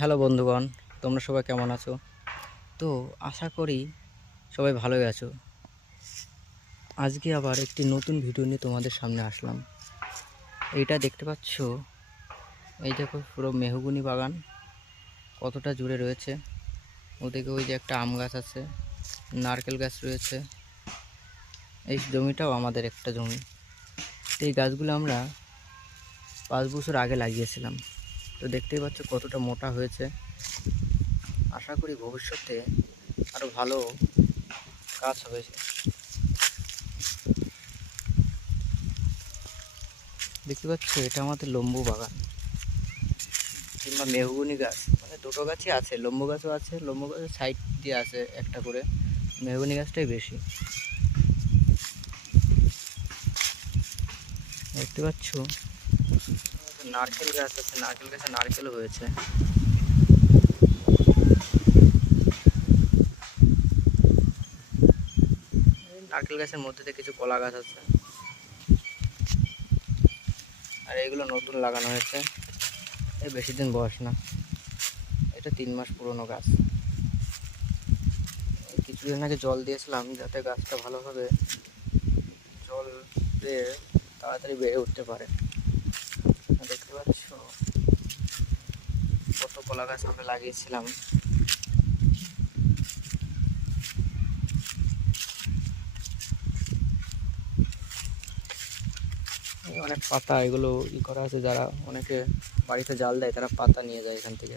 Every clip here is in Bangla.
হ্যালো বন্ধুগণ, তোমরা সবাই কেমন আছো? তো আশা করি সবাই ভালোই আছো। আজকে আবার একটি নতুন ভিডিও নিয়ে তোমাদের সামনে আসলাম। এইটা দেখতে পাচ্ছ, এই দেখো পুরো মেহগনি বাগান কতটা জুড়ে রয়েছে। ওদিকে ওই যে একটা আম গাছ আছে, নারকেল গাছ রয়েছে। এই জমিটাও আমাদের একটা জমি। তো এই গাছগুলো আমরা 5 বছর আগে লাগিয়েছিলাম। তো দেখতেই পাচ্ছ কতটা মোটা হয়েছে। আশা করি ভবিষ্যতে আরও ভালো গাছ হবে। দেখতে পাচ্ছ, এটা আমাদের লম্বু বাগান কিংবা মেহগনি গাছ, মানে দুটো গাছই আছে, লম্বু গাছও আছে, লম্বু গাছের সাইড দিয়ে আছে একটা করে, মেহগনি গাছটাই বেশি। দেখতে পাচ্ছ নারকেল গাছ আছে, নারকেল গাছে নারকেলও হয়েছে। নারকেল গাছের মধ্যে দিয়ে কিছু কলা গাছ আছে, আর এগুলো নতুন লাগানো হয়েছে, এই বেশি দিন বয়স না, এটা 3 মাস পুরনো গাছ। কিছুদিন আগে জল দিয়েছিলাম যাতে গাছটা ভালোভাবে জল দিয়ে তাড়াতাড়ি বেড়ে উঠতে পারে। দেখতে পাচ্ছ কত কলা গাছ আমরা লাগিয়েছিলাম। অনেক পাতা এগুলো করা আছে, যারা অনেকে বাড়িতে জাল দেয় তারা পাতা নিয়ে যায় এখান থেকে।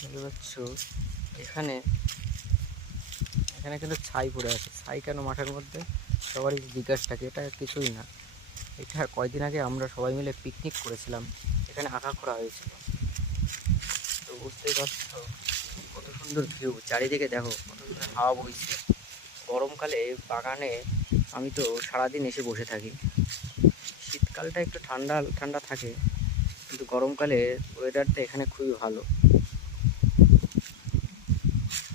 বুঝতে পারছো, এখানে এখানে কিন্তু ছাই পড়ে আছে। ছাই কেন মাঠের মধ্যে, সবারই জিজ্ঞাসা থাকে। এটা কিছুই না, এটা কয়দিন আগে আমরা সবাই মিলে পিকনিক করেছিলাম, এখানে আঁকা করা হয়েছিল। তো বুঝতেই পারছো কত সুন্দর ভিউ, চারিদিকে দেখো কত সুন্দর হাওয়া বইছে। গরমকালে বাগানে আমি তো সারাদিন এসে বসে থাকি। শীতকালটা একটু ঠান্ডা ঠান্ডা থাকে, কিন্তু গরমকালে ওয়েদারটা এখানে খুবই ভালো।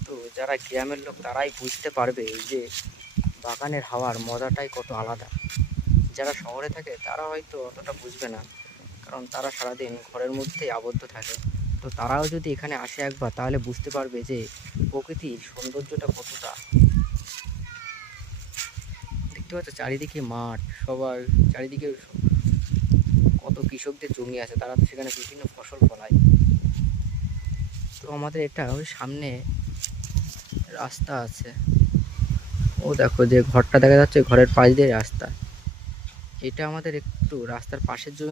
তো যারা গ্রামের লোক তারাই বুঝতে পারবে যে বাগানের হাওয়ার মজাটাই কত আলাদা। যারা শহরে থাকে তারা হয়তো অতটা বুঝবে না, কারণ তারা সারাদিন ঘরের মধ্যেই আবদ্ধ থাকে। তো তারাও যদি এখানে আসে একবার, তাহলে বুঝতে পারবে যে প্রকৃতির সৌন্দর্যটা কতটা। দেখতে পাচ্ছ চারিদিকে মাঠ, সবার চারিদিকে কত কৃষকদের জমি আছে, তারা সেখানে বিভিন্ন ফসল ফলায়। তো আমাদের এটা ওই সামনে রাস্তা আছে, ও দেখো যে ঘরটা দেখা যাচ্ছে, ঘরের পাশ দিয়ে রাস্তা। এটা আমাদের একটু রাস্তার পাশের জমি।